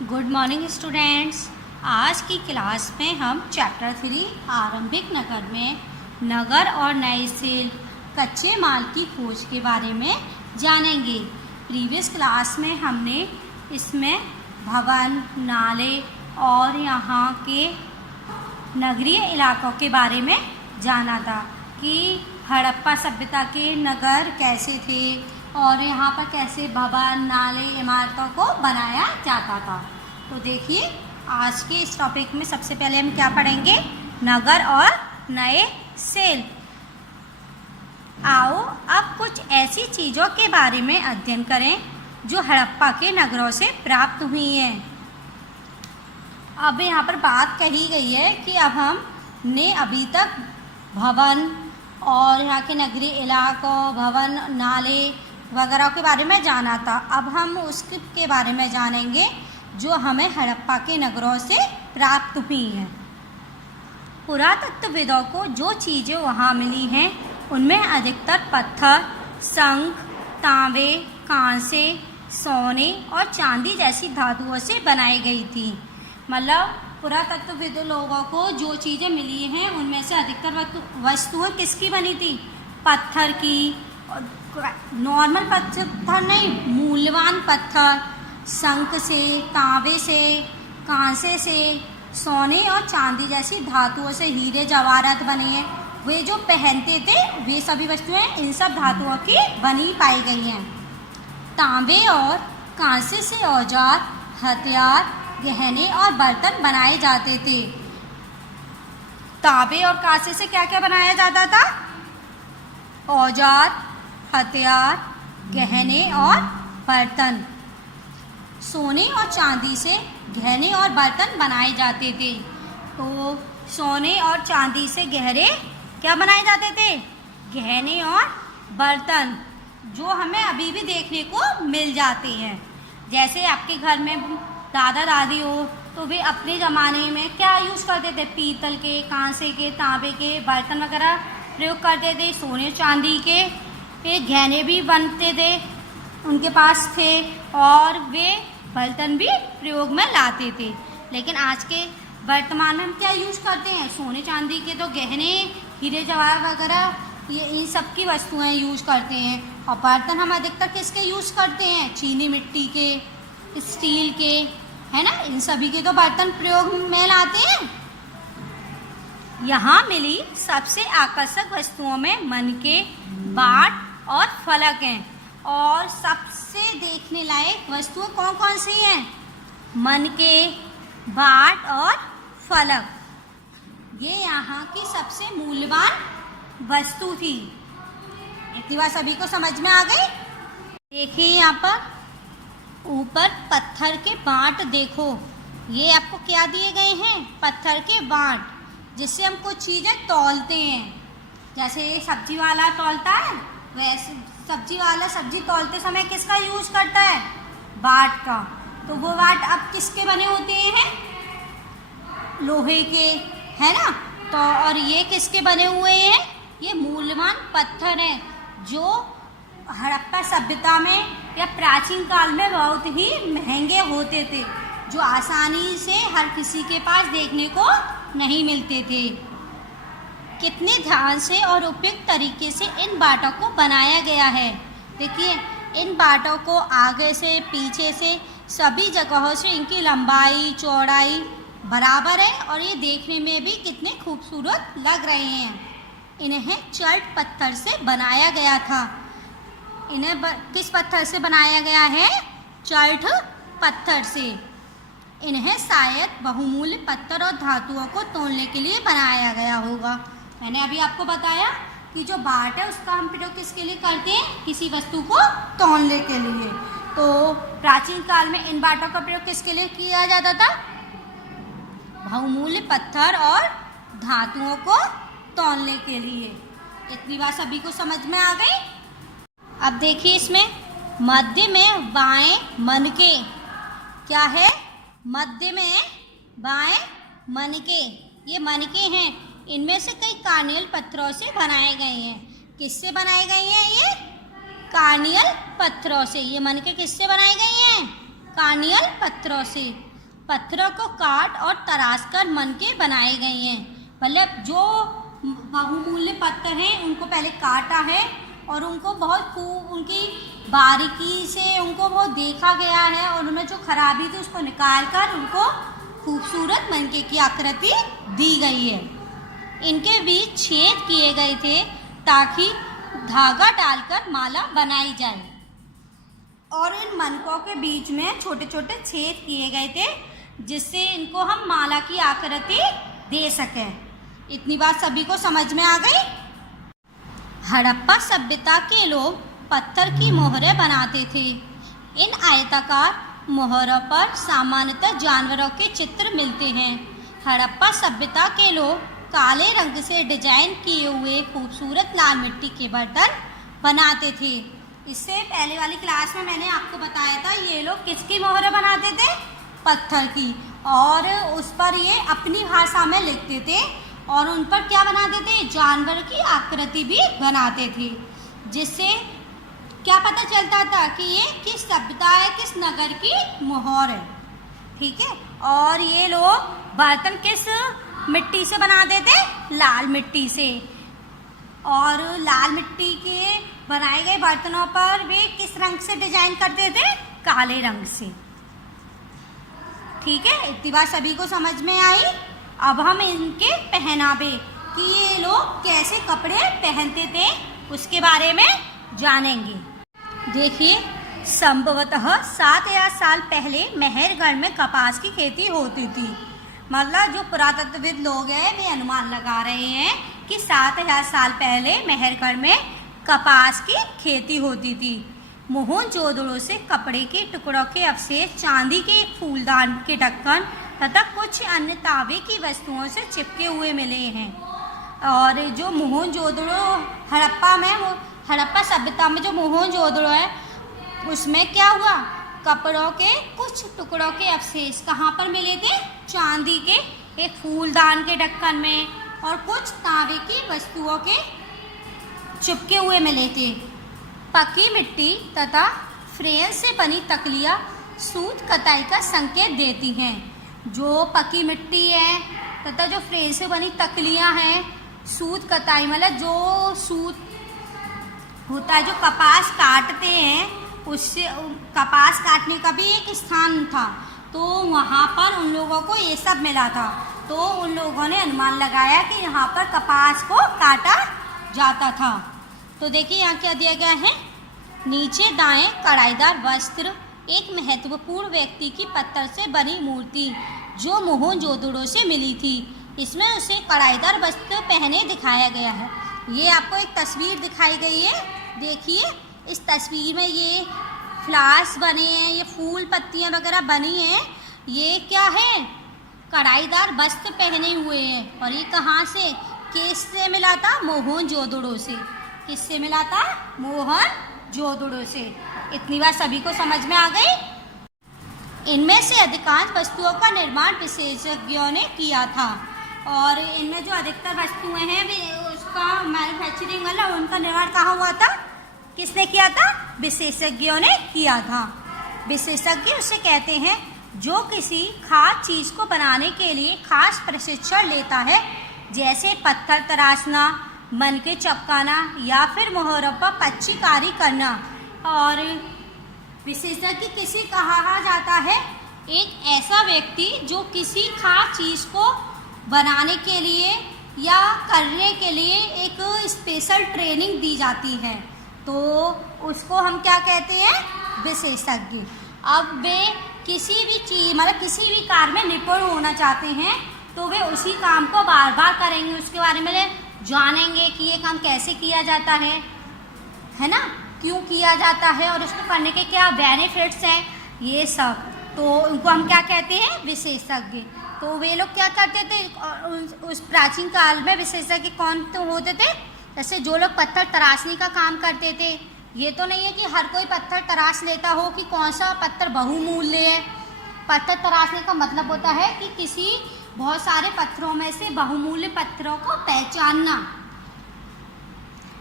Good morning students. आज की class में हम चैप्टर 3 आरंभिक नगर में नगर और नए सेल कच्चे माल की खोज के बारे में जानेंगे। प्रीवियस क्लास में हमने इसमें भवन, नाले और यहाँ के नगरीय इलाकों के बारे में जाना था कि हड़प्पा सभ्यता के नगर कैसे थे और यहाँ पर कैसे भवन, नाले, इमारतों को बनाया जाता था। तो देखिए, आज के इस टॉपिक में सबसे पहले हम क्या पढ़ेंगे? नगर और नए सेल। आओ अब कुछ ऐसी चीज़ों के बारे में अध्ययन करें जो हड़प्पा के नगरों से प्राप्त हुई हैं। अब यहाँ पर बात कही गई है कि अब हमने अभी तक भवन और यहाँ के नगरीय इलाकों, भवन, नाले वगैरह के बारे में जाना था। अब हम उसके बारे में जानेंगे जो हमें हड़प्पा के नगरों से प्राप्त हुई हैं। पुरातत्वविदों को जो चीज़ें वहाँ मिली हैं उनमें अधिकतर पत्थर, शंख, तांबे, कांसे, सोने और चांदी जैसी धातुओं से बनाई गई थी। मतलब पुरातत्वविद लोगों को जो चीज़ें मिली हैं उनमें से अधिकतर वस्तुएं किसकी बनी थी? पत्थर की। नॉर्मल पत्थर नहीं, मूल्यवान पत्थर, शंख से, तांबे से, कांसे से, सोने और चांदी जैसी धातुओं से हीरे जवाहरात बने हैं। वे जो पहनते थे वे सभी वस्तुएं इन सब धातुओं की बनी पाई गई हैं। तांबे और कांसे से औजार, हथियार, गहने और बर्तन बनाए जाते थे। तांबे और कांसे से क्या क्या बनाया जाता था? औजार, हथियार, गहने और बर्तन। सोने और चांदी से गहने और बर्तन बनाए जाते थे। तो सोने और चांदी से गहरे क्या बनाए जाते थे? गहने और बर्तन, जो हमें अभी भी देखने को मिल जाते हैं। जैसे आपके घर में दादा दादी हो तो वे अपने ज़माने में क्या यूज़ करते थे? पीतल के, कांसे के, तांबे के बर्तन वगैरह प्रयोग करते थे। सोने चांदी के गहने भी बनते थे, उनके पास थे, और वे बर्तन भी प्रयोग में लाते थे। लेकिन आज के वर्तमान में हम क्या यूज़ करते हैं? सोने चांदी के तो गहने, हीरे जवाहर वगैरह ये इन सब की वस्तुएं यूज़ करते हैं। और बर्तन हम अधिकतर किसके यूज़ करते हैं? चीनी मिट्टी के, स्टील के, है ना? इन सभी के तो बर्तन प्रयोग में लाते हैं। यहाँ मिली सबसे आकर्षक वस्तुओं में मनके, बाट और फलक हैं। और सबसे देखने लायक वस्तुएं कौन कौन सी हैं? मनके, बाट और फलक। ये यहाँ की सबसे मूल्यवान वस्तु थी। इतनी बात सभी को समझ में आ गई? देखिए यहाँ पर ऊपर पत्थर के बाट देखो। ये आपको क्या दिए गए हैं? पत्थर के बाट, जिससे हम कुछ चीज़ें तौलते हैं। जैसे सब्जी वाला तौलता है, वैसे सब्जी वाला सब्जी तौलते समय किसका यूज़ करता है? बाट का। तो वो बाट अब किसके बने होते हैं? लोहे के, है ना? तो और ये किसके बने हुए हैं? ये मूल्यवान पत्थर हैं जो हड़प्पा सभ्यता में या प्राचीन काल में बहुत ही महंगे होते थे, जो आसानी से हर किसी के पास देखने को नहीं मिलते थे। कितने ध्यान से और उपयुक्त तरीके से इन बाटों को बनाया गया है। देखिए, इन बाटों को आगे से, पीछे से, सभी जगहों से इनकी लंबाई चौड़ाई बराबर है और ये देखने में भी कितने खूबसूरत लग रहे हैं। इन्हें चर्ट पत्थर से बनाया गया था। इन्हें किस पत्थर से बनाया गया है? चर्ट पत्थर से। इन्हें शायद बहुमूल्य पत्थर और धातुओं को तोलने के लिए बनाया गया होगा। मैंने अभी आपको बताया कि जो बाट है उसका हम प्रयोग किसके लिए करते हैं? किसी वस्तु को तौलने के लिए। तो प्राचीन काल में इन बाटों का प्रयोग किसके लिए किया जाता था? बहुमूल्य पत्थर और धातुओं को तौलने के लिए। इतनी बात सभी को समझ में आ गई? अब देखिए, इसमें मध्य में बाएं मनके क्या है? मध्य में बाएं मनके, ये मनके हैं। इनमें से कई कार्नियल पत्थरों से बनाए गए हैं। किससे बनाए गए हैं? ये कार्नियल पत्थरों से। ये मनके किससे बनाई गई हैं? कार्नियल पत्थरों से। पत्थरों को काट और तराश कर मन के बनाए गए हैं। मतलब जो बहुमूल्य पत्थर हैं उनको पहले काटा है और उनको बहुत खूब उनकी बारीकी से उनको बहुत देखा गया है और उनमें जो खराबी थी उसको निकाल कर उनको खूबसूरत मनके की आकृति दी गई है। इनके बीच छेद किए गए थे ताकि धागा डालकर माला बनाई जाए और इन मनकों के बीच में छोटे छोटे छेद किए गए थे जिससे इनको हम माला की आकृति दे सकें। इतनी बात सभी को समझ में आ गई। हड़प्पा सभ्यता के लोग पत्थर की मोहरें बनाते थे। इन आयताकार मोहरों पर सामान्यतः जानवरों के चित्र मिलते हैं। हड़प्पा सभ्यता के लोग काले रंग से डिजाइन किए हुए खूबसूरत लाल मिट्टी के बर्तन बनाते थे। इससे पहले वाली क्लास में मैंने आपको बताया था ये लोग किसकी मोहरें बनाते थे, पत्थर की, और उस पर ये अपनी भाषा में लिखते थे और उन पर क्या बनाते थे, जानवर की आकृति भी बनाते थे, जिससे क्या पता चलता था कि ये किस सभ्यता है, किस नगर की मोहर है। ठीक है। और ये लोग बर्तन किस मिट्टी से बनाते थे, लाल मिट्टी से, और लाल मिट्टी के बनाए गए बर्तनों पर वे किस रंग से डिजाइन करते थे, काले रंग से। ठीक है। इतनी बात सभी को समझ में आई। अब हम इनके पहनावे कि ये लोग कैसे कपड़े पहनते थे उसके बारे में जानेंगे। देखिए, संभवतः 7000 साल पहले मेहरगढ़ में कपास की खेती होती थी। मतलब जो पुरातत्वविद लोग हैं वे अनुमान लगा रहे हैं कि 7000 साल पहले मेहरगढ़ में कपास की खेती होती थी। मोहनजोदड़ो से कपड़े के टुकड़ों के अवशेष, चांदी के एक फूलदान के ढक्कन तथा कुछ अन्य तांबे की वस्तुओं से चिपके हुए मिले हैं। और जो मोहनजोदड़ो हड़प्पा सभ्यता में जो मोहनजोदड़ो है उसमें क्या हुआ, कपड़ों के कुछ टुकड़ों के अवशेष कहाँ पर मिले थे, चांदी के एक फूलदान के ढक्कन में और कुछ तांबे की वस्तुओं के चिपके हुए मिले थे। पकी मिट्टी तथा फ्रेम से बनी तकलियाँ सूत कताई का संकेत देती हैं। जो पकी मिट्टी है तथा जो फ्रेम से बनी तकलियाँ हैं, सूत कताई मतलब जो सूत होता है, जो कपास काटते हैं, उससे कपास काटने का भी एक स्थान था, तो वहाँ पर उन लोगों को ये सब मिला था। तो उन लोगों ने अनुमान लगाया कि यहाँ पर कपास को काटा जाता था। तो देखिए यहाँ क्या दिया गया है, नीचे दाएं कढ़ाईदार वस्त्र, एक महत्वपूर्ण व्यक्ति की पत्थर से बनी मूर्ति जो मोहनजोदड़ो से मिली थी। इसमें उसे कढ़ाईदार वस्त्र पहने दिखाया गया है। ये आपको एक तस्वीर दिखाई गई है। देखिए, इस तस्वीर में ये फ्लावर्स बने हैं, ये फूल पत्तियां वगैरह बनी हैं। ये क्या है, कढ़ाईदार वस्त्र पहने हुए हैं। और ये कहाँ से, किससे मिला था, मोहनजोदड़ो से। किससे मिला था, मोहनजोदड़ो से। इतनी बात सभी को समझ में आ गई। इनमें से अधिकांश वस्तुओं का निर्माण विशेषज्ञों ने किया था और इनमें जो अधिकतर वस्तुएं हैं उसका मैन्युफैक्चरिंग वाला उनका निर्माण कहाँ हुआ था, किसने किया था, विशेषज्ञों ने किया था। विशेषज्ञ उसे कहते हैं जो किसी खास चीज़ को बनाने के लिए खास प्रशिक्षण लेता है, जैसे पत्थर तराशना, मनके चपकाना या फिर मोहरों पर पच्चीकारी करना। और विशेषज्ञ किसे कहा जाता है, एक ऐसा व्यक्ति जो किसी खास चीज़ को बनाने के लिए या करने के लिए एक स्पेशल ट्रेनिंग दी जाती है, तो उसको हम क्या कहते हैं, विशेषज्ञ। अब वे किसी भी चीज़ मतलब किसी भी कार्य में निपुण होना चाहते हैं तो वे उसी काम को बार बार करेंगे, उसके बारे में जानेंगे कि ये काम कैसे किया जाता है ना, क्यों किया जाता है और उसको करने के क्या बेनिफिट्स हैं, ये सब। तो उनको हम क्या कहते हैं, विशेषज्ञ। तो वे लोग क्या करते थे, उस प्राचीन काल में विशेषज्ञ कौन तो होते थे, जैसे जो लोग पत्थर तराशने का काम करते थे। ये तो नहीं है कि हर कोई पत्थर तराश लेता हो कि कौन सा पत्थर बहुमूल्य है। पत्थर तराशने का मतलब होता है कि किसी बहुत सारे पत्थरों में से बहुमूल्य पत्थरों को पहचानना।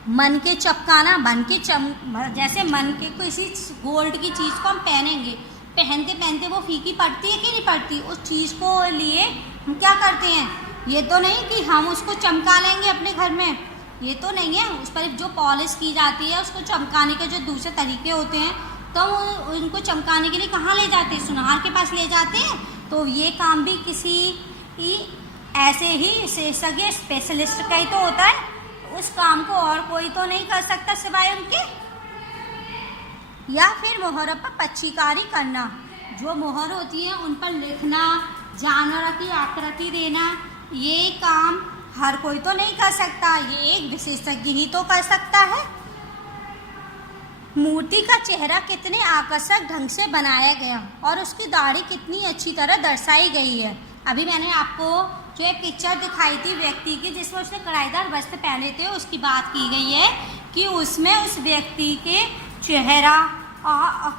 मन के चपकाना, जैसे मन के किसी गोल्ड की चीज़ को हम पहनते पहनते वो फीकी पड़ती है कि नहीं पड़ती। उस चीज़ को लिए हम क्या करते हैं, ये तो नहीं कि हम उसको चमका लेंगे अपने घर में, ये तो नहीं है। उस पर जो पॉलिश की जाती है उसको चमकाने के जो दूसरे तरीके होते हैं, तो उनको चमकाने के लिए कहाँ ले जाते हैं, सुनार के पास ले जाते हैं। तो ये काम भी किसी ऐसे ही विशेषज्ञ स्पेशलिस्ट का ही तो होता है, उस काम को और कोई तो नहीं कर सकता सिवाय उनके। या फिर मोहरों पर पच्चीकारी करना, जो मोहर होती है उन पर लिखना, जानवर की आकृति देना, ये काम हर कोई तो नहीं कर सकता, ये एक विशेषज्ञ ही तो कर सकता है। मूर्ति का चेहरा कितने आकर्षक ढंग से बनाया गया और उसकी दाढ़ी कितनी अच्छी तरह दर्शाई गई है। अभी मैंने आपको जो एक पिक्चर दिखाई थी व्यक्ति की जिसमें उसने कढ़ाईदार वस्त्र पहने थे, उसकी बात की गई है कि उसमें उस व्यक्ति के चेहरा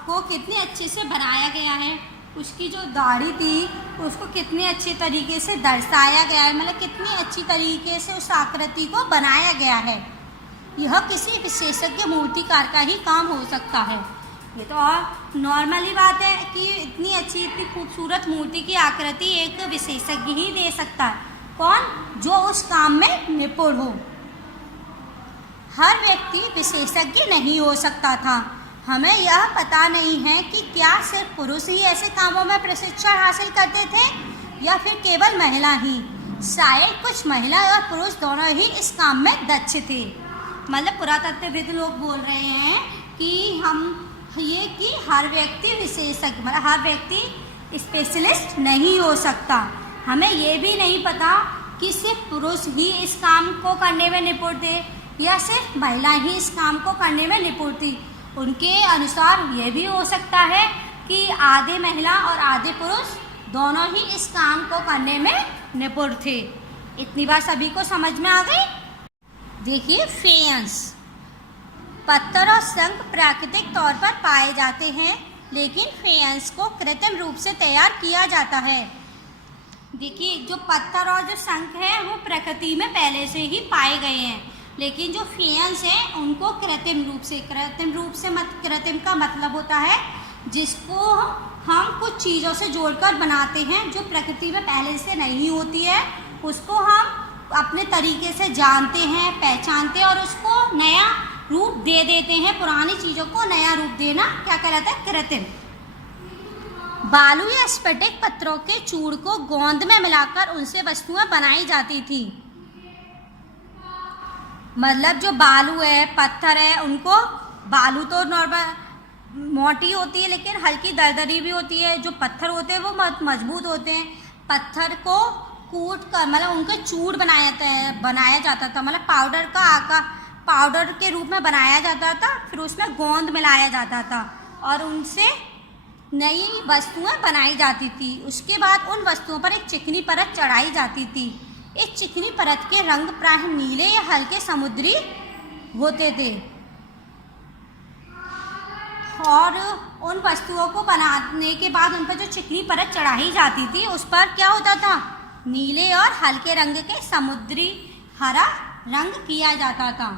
को कितने अच्छे से बनाया गया है, उसकी जो दाढ़ी थी उसको कितने अच्छे तरीके से दर्शाया गया है, मतलब कितनी अच्छी तरीके से उस आकृति को बनाया गया है। यह किसी विशेषज्ञ मूर्तिकार का ही काम हो सकता है। ये तो और नॉर्मली बात है कि इतनी अच्छी इतनी खूबसूरत मूर्ति की आकृति एक विशेषज्ञ ही दे सकता है। कौन? जो उस काम में निपुण हो। हर व्यक्ति विशेषज्ञ नहीं हो सकता था। हमें यह पता नहीं है कि क्या सिर्फ पुरुष ही ऐसे कामों में प्रशिक्षण हासिल करते थे या फिर केवल महिला ही। शायद कुछ महिला और पुरुष दोनों ही इस काम में दक्ष थे। मतलब पुरातत्वविद लोग बोल रहे हैं कि हम ये कि हर व्यक्ति विशेषज्ञ, मतलब हर व्यक्ति स्पेशलिस्ट नहीं हो सकता। हमें ये भी नहीं पता कि सिर्फ पुरुष ही इस काम को करने में निपुण थे या सिर्फ महिला ही इस काम को करने में निपुण थी। उनके अनुसार ये भी हो सकता है कि आधे महिला और आधे पुरुष दोनों ही इस काम को करने में निपुण थे। इतनी बात सभी को समझ में आ गई। देखिए, फेयंस, पत्थर और शंख प्राकृतिक तौर पर पाए जाते हैं, लेकिन फेयंस को कृत्रिम रूप से तैयार किया जाता है। देखिए, जो पत्थर और जो शंख है वो प्रकृति में पहले से ही पाए गए हैं, लेकिन जो फेयंस है उनको कृत्रिम रूप से कृत्रिम का मतलब होता है जिसको हम कुछ चीज़ों से जोड़कर बनाते हैं जो प्रकृति में पहले से नहीं होती है, उसको हम अपने तरीके से जानते हैं, पहचानते हैं और उसको नया रूप दे देते हैं। पुरानी चीज़ों को नया रूप देना क्या कहलाता है? कृत्रिम। बालू या स्फटिक पत्थरों के चूड़ को गोंद में मिलाकर उनसे वस्तुएं बनाई जाती थी। मतलब जो बालू है, पत्थर है, उनको बालू तो नॉर्मल मोटी होती है लेकिन हल्की दरदरी भी होती है। जो पत्थर होते हैं वो मजबूत होते हैं। पत्थर को कूट कर मतलब उनका चूड़ बनाया जाता था, मतलब पाउडर का आकार पाउडर के रूप में बनाया जाता था। फिर उसमें गोंद मिलाया जाता था और उनसे नई वस्तुएं बनाई जाती थी। उसके बाद उन वस्तुओं पर एक चिकनी परत चढ़ाई जाती थी। इस चिकनी परत के रंग प्रायः नीले या हल्के समुद्री होते थे और उन वस्तुओं को बनाने के बाद उन पर जो चिकनी परत चढ़ाई जाती थी उस पर क्या होता था? नीले और हल्के रंग के समुद्री हरा रंग किया जाता था।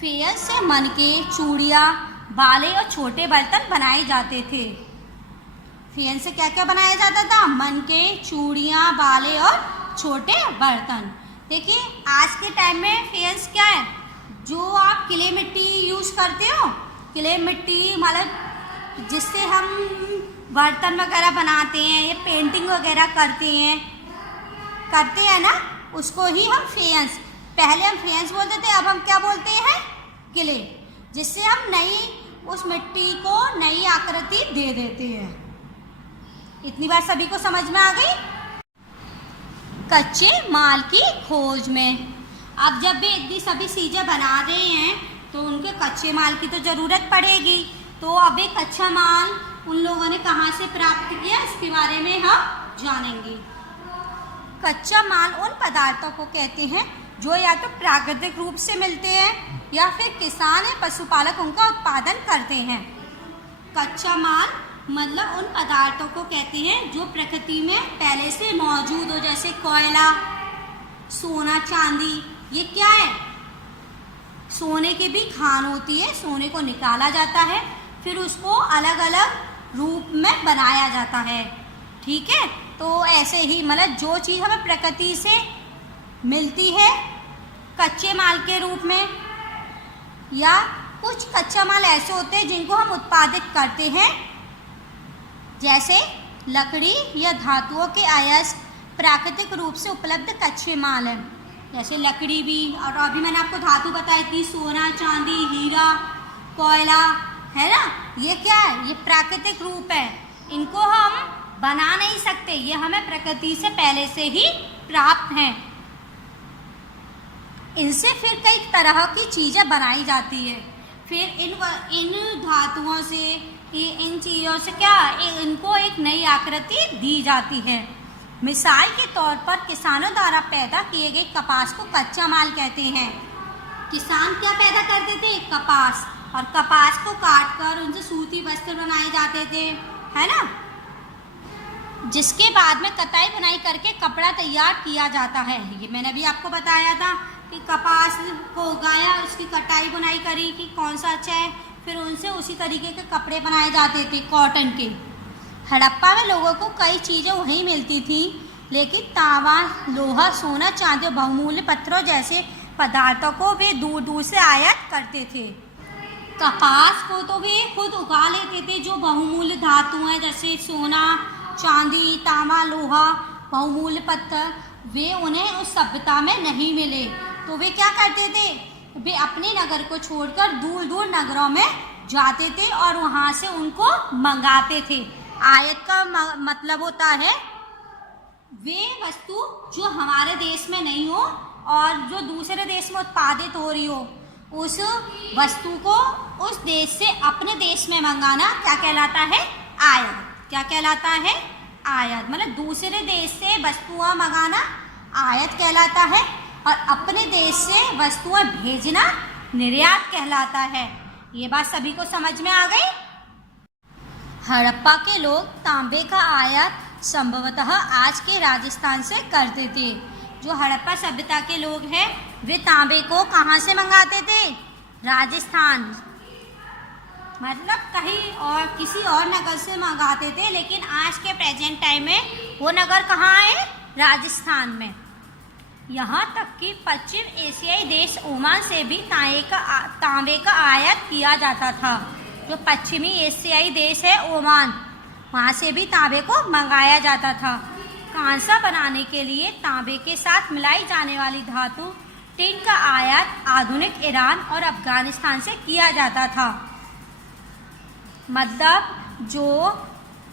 फेयंस से मनके, चूड़ियाँ, बाले और छोटे बर्तन बनाए जाते थे। फेयंस से क्या क्या बनाया जाता था? मनके, चूड़ियाँ, बाले और छोटे बर्तन। देखिए, आज के टाइम में फेयंस क्या है? जो आप किले मिट्टी यूज़ करते हो, किले मिट्टी मतलब जिससे हम बर्तन वगैरह बनाते हैं या पेंटिंग वगैरह करते हैं ना, उसको ही हम फेयंस, पहले हम फेयंस बोलते थे, अब हम क्या बोलते हैं? किले, जिससे हम नई उस मिट्टी को नई आकृति दे देते हैं। इतनी बात सभी को समझ में आ गई। कच्चे माल की खोज में, अब जब भी इतनी सभी चीज़ें बना रहे हैं तो उनके कच्चे माल की तो ज़रूरत पड़ेगी। तो अब एक कच्चा माल उन लोगों ने कहाँ से प्राप्त किया, इसके बारे में हम जानेंगे। कच्चा माल उन पदार्थों को कहते हैं जो या तो प्राकृतिक रूप से मिलते हैं या फिर किसान या पशुपालक उनका उत्पादन करते हैं। कच्चा माल मतलब उन पदार्थों को कहते हैं जो प्रकृति में पहले से मौजूद हो, जैसे कोयला, सोना, चांदी। ये क्या है? सोने की भी खान होती है, सोने को निकाला जाता है, फिर उसको अलग अलग रूप में बनाया जाता है। ठीक है, तो ऐसे ही मतलब जो चीज़ हमें प्रकृति से मिलती है कच्चे माल के रूप में, या कुछ कच्चा माल ऐसे होते हैं जिनको हम उत्पादित करते हैं, जैसे लकड़ी या धातुओं के अयस्क प्राकृतिक रूप से उपलब्ध कच्चे माल हैं। जैसे लकड़ी भी, और अभी मैंने आपको धातु बताई थी, सोना, चांदी, हीरा, कोयला, है ना, ये क्या है, ये प्राकृतिक रूप है, इनको हम बना नहीं सकते, ये हमें प्रकृति से पहले से ही प्राप्त हैं। इनसे फिर कई तरह की चीज़ें बनाई जाती है। फिर इन धातुओं से, इन चीज़ों से क्या, इनको एक नई आकृति दी जाती है। मिसाल के तौर पर किसानों द्वारा पैदा किए गए कपास को कच्चा माल कहते हैं। किसान क्या पैदा करते थे, कपास, और कपास को काटकर उनसे सूती वस्त्र बनाए जाते थे, है ना, जिसके बाद में कताई बुनाई करके कपड़ा तैयार किया जाता है। ये मैंने भी आपको बताया था कि कपास को उगाया, उसकी कटाई बुनाई करी कि कौन सा अच्छा है, फिर उनसे उसी तरीके के कपड़े बनाए जाते थे कॉटन के। हड़प्पा में लोगों को कई चीज़ें वहीं मिलती थी, लेकिन तांबा, लोहा, सोना, चांदी और बहुमूल्य पत्थरों जैसे पदार्थों को वे दूर दूर से आयात करते थे। कपास को तो वे खुद उगा लेते थे, जो बहुमूल्य धातु हैं जैसे सोना, चांदी, तांबा, लोहा, बहुमूल्य पत्थर, वे उन्हें उस सभ्यता में नहीं मिले, तो वे क्या करते थे, वे अपने नगर को छोड़कर दूर दूर नगरों में जाते थे और वहाँ से उनको मंगाते थे। आयात का मतलब होता है वे वस्तु जो हमारे देश में नहीं हो और जो दूसरे देश में उत्पादित हो रही हो, उस वस्तु को उस देश से अपने देश में मंगाना क्या कहलाता है, आयात। क्या कहलाता है, आयात। मतलब दूसरे देश से वस्तुएं मंगाना आयात कहलाता है, और अपने देश से वस्तुएं भेजना निर्यात कहलाता है। ये बात सभी को समझ में आ गई। हड़प्पा के लोग तांबे का आयात संभवतः आज के राजस्थान से करते थे। जो हड़प्पा सभ्यता के लोग हैं वे तांबे को कहाँ से मंगाते थे, राजस्थान, मतलब कहीं और किसी और नगर से मंगाते थे, लेकिन आज के प्रेजेंट टाइम में वो नगर कहाँ है, राजस्थान में। यहाँ तक कि पश्चिम एशियाई देश ओमान से भी तांबे का आयात किया जाता था। जो पश्चिमी एशियाई देश है ओमान, वहाँ से भी तांबे को मंगाया जाता था। कांसा बनाने के लिए तांबे के साथ मिलाई जाने वाली धातु टिन का आयात आधुनिक ईरान और अफगानिस्तान से किया जाता था। मतलब जो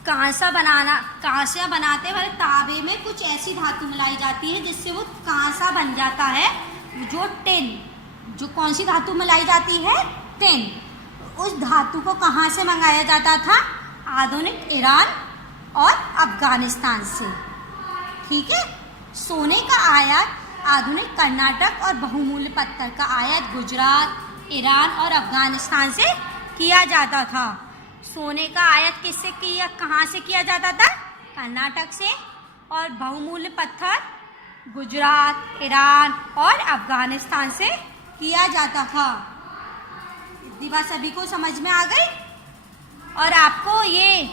कांसा बनाते वाले तांबे में कुछ ऐसी धातु मिलाई जाती है जिससे वो कांसा बन जाता है। जो टिन, जो कौन सी धातु मिलाई जाती है, टिन, उस धातु को कहाँ से मंगाया जाता था, आधुनिक ईरान और अफगानिस्तान से। ठीक है। सोने का आयात आधुनिक कर्नाटक और बहुमूल्य पत्थर का आयात गुजरात, ईरान और अफगानिस्तान से किया जाता था। सोने का आयात किससे किया, कहाँ से किया जाता था, कर्नाटक से, और बहुमूल्य पत्थर गुजरात, ईरान और अफगानिस्तान से किया जाता था। इतनी बात सभी को समझ में आ गई। और आपको ये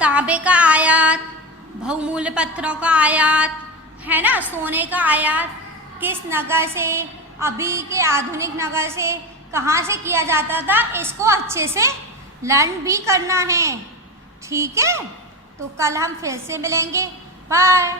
तांबे का आयात, बहुमूल्य पत्थरों का आयात, है ना, सोने का आयात किस नगर से, अभी के आधुनिक नगर से कहाँ से किया जाता था, इसको अच्छे से लर्न भी करना है। ठीक है, तो कल हम फिर से मिलेंगे। बाय।